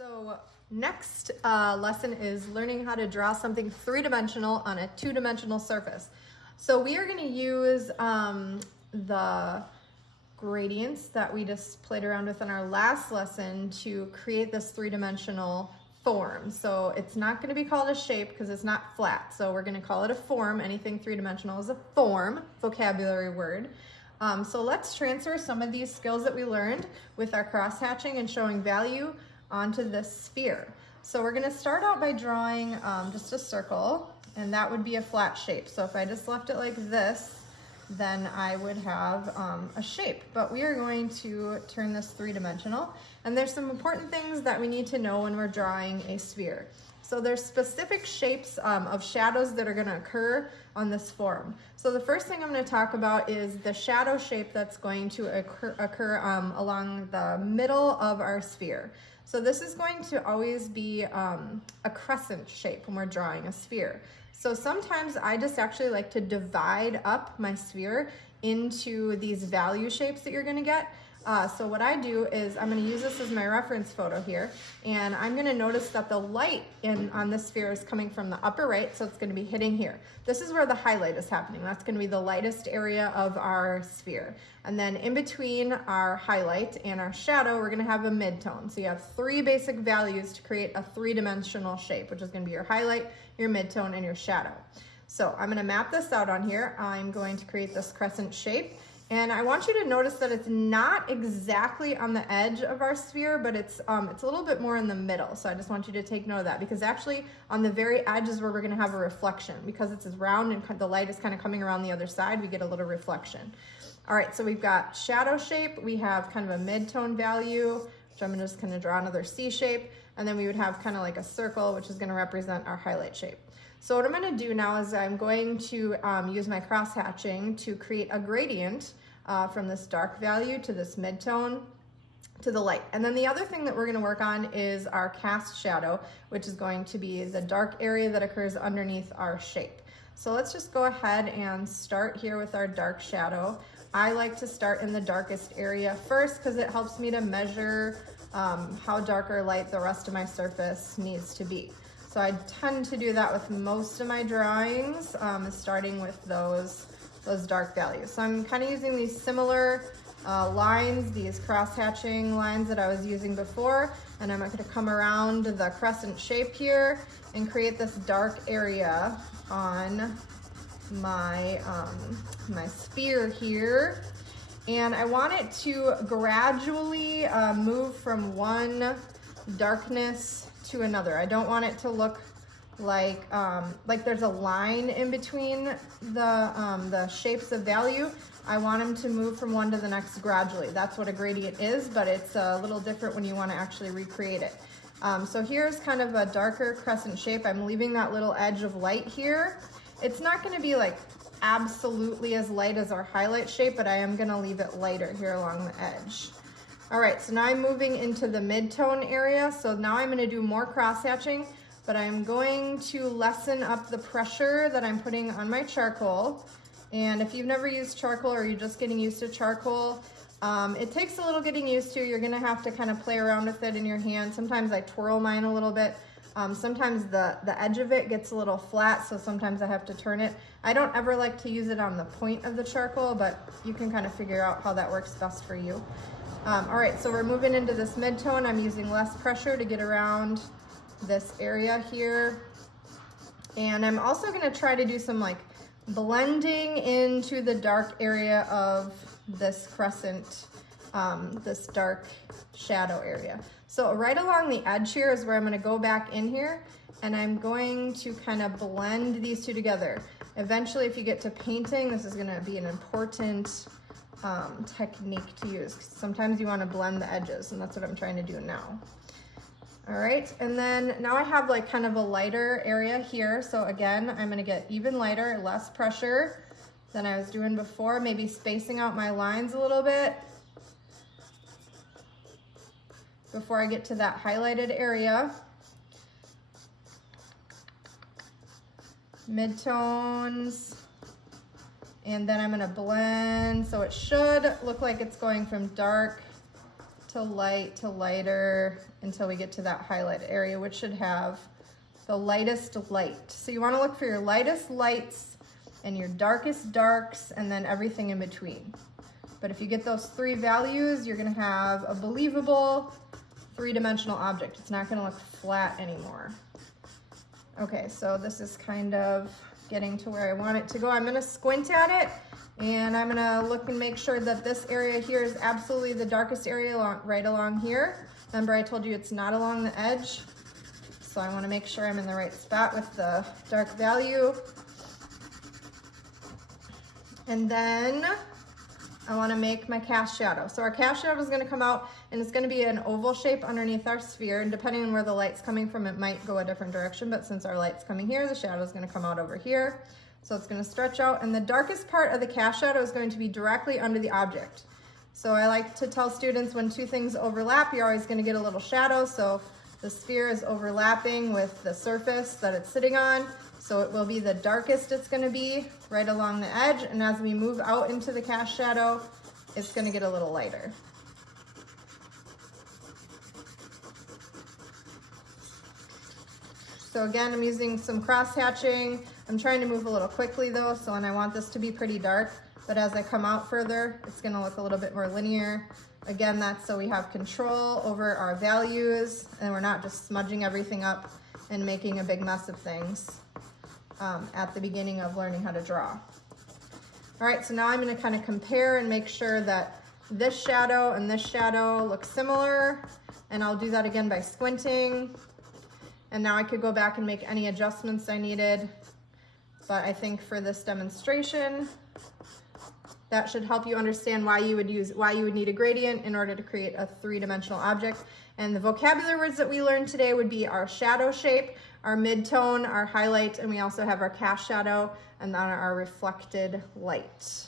So next lesson is learning how to draw something three-dimensional on a two-dimensional surface. So we are going to use the gradients that we just played around with in our last lesson to create this three-dimensional form. So it's not going to be called a shape because it's not flat. So we're going to call it a form. Anything three-dimensional is a form, vocabulary word. So let's transfer some of these skills that we learned with our cross-hatching and showing value onto this sphere. So we're going to start out by drawing just a circle, and that would be a flat shape. So if I just left it like this, then I would have a shape. But we are going to turn this three-dimensional, and there's some important things that we need to know when we're drawing a sphere. So there's specific shapes of shadows that are going to occur on this form. So the first thing I'm going to talk about is the shadow shape that's going to occur along the middle of our sphere. So this is going to always be a crescent shape when we're drawing a sphere. So sometimes I just actually like to divide up my sphere into these value shapes that you're going to get. So what I do is I'm going to use this as my reference photo here, and I'm going to notice that the light on this sphere is coming from the upper right, so it's going to be hitting here. This is where the highlight is happening. That's going to be the lightest area of our sphere. And then in between our highlight and our shadow, we're going to have a midtone. So you have three basic values to create a three-dimensional shape, which is going to be your highlight, your midtone, and your shadow. So I'm going to map this out on here. I'm going to create this crescent shape. And I want you to notice that it's not exactly on the edge of our sphere, but it's a little bit more in the middle. So I just want you to take note of that, because actually on the very edge is where we're going to have a reflection. Because it's round and the light is kind of coming around the other side, we get a little reflection. All right, so we've got shadow shape. We have kind of a mid-tone value, which I'm just going to draw another C shape. And then we would have kind of like a circle, which is going to represent our highlight shape. So what I'm going to do now is I'm going to use my cross-hatching to create a gradient from this dark value to this mid-tone to the light. And then the other thing that we're going to work on is our cast shadow, which is going to be the dark area that occurs underneath our shape. So let's just go ahead and start here with our dark shadow. I like to start in the darkest area first because it helps me to measure how dark or light the rest of my surface needs to be. So I tend to do that with most of my drawings, starting with those dark values. So I'm kind of using these similar lines, these cross-hatching lines that I was using before, and I'm going to come around the crescent shape here and create this dark area on my my sphere here. And I want it to gradually move from one darkness to another. I don't want it to look like there's a line in between the shapes of value. I want them to move from one to the next gradually. That's what a gradient is, but it's a little different when you want to actually recreate it. So here's kind of a darker crescent shape. I'm leaving that little edge of light here. It's not going to be like absolutely as light as our highlight shape, but I am going to leave it lighter here along the edge. All right, so now I'm moving into the mid-tone area. So now I'm going to do more cross-hatching, but I'm going to lessen up the pressure that I'm putting on my charcoal. And if you've never used charcoal or you're just getting used to charcoal, it takes a little getting used to. You're going to have to kind of play around with it in your hand. Sometimes I twirl mine a little bit. Sometimes the edge of it gets a little flat, so sometimes I have to turn it. I don't ever like to use it on the point of the charcoal, but you can kind of figure out how that works best for you. All right, so we're moving into this mid-tone. I'm using less pressure to get around this area here. And I'm also going to try to do some like blending into the dark area of this crescent, this dark shadow area. So right along the edge here is where I'm going to go back in here, and I'm going to kind of blend these two together. Eventually, if you get to painting, this is going to be an important technique to use. Sometimes you want to blend the edges, and that's what I'm trying to do now. All right, and then now I have like kind of a lighter area here. So again, I'm going to get even lighter, less pressure than I was doing before, maybe spacing out my lines a little bit before I get to that highlighted area. Midtones. And then I'm going to blend, so it should look like it's going from dark to light to lighter until we get to that highlight area, which should have the lightest light. So you want to look for your lightest lights and your darkest darks and then everything in between. But if you get those 3 values, you're going to have a believable 3-dimensional object. It's not going to look flat anymore. Okay, so this is kind of getting to where I want it to go. I'm going to squint at it and I'm going to look and make sure that this area here is absolutely the darkest area right along here. Remember I told you it's not along the edge. So I want to make sure I'm in the right spot with the dark value. And then I want to make my cast shadow. So our cast shadow is going to come out and it's going to be an oval shape underneath our sphere. And depending on where the light's coming from, it might go a different direction. But since our light's coming here, the shadow is going to come out over here. So it's going to stretch out. And the darkest part of the cast shadow is going to be directly under the object. So I like to tell students when 2 things overlap, you're always going to get a little shadow. So the sphere is overlapping with the surface that it's sitting on. So it will be the darkest it's going to be right along the edge. And as we move out into the cast shadow, it's going to get a little lighter. So again, I'm using some cross hatching. I'm trying to move a little quickly though, and I want this to be pretty dark. But as I come out further, it's going to look a little bit more linear. Again, that's so we have control over our values and we're not just smudging everything up and making a big mess of things at the beginning of learning how to draw. All right, so now I'm going to kind of compare and make sure that this shadow and this shadow look similar, and I'll do that again by squinting. And now I could go back and make any adjustments I needed, but I think for this demonstration, that should help you understand why you would need a gradient in order to create a 3-dimensional object. And the vocabulary words that we learned today would be our shadow shape, our midtone, our highlight, and we also have our cast shadow, and then our reflected light.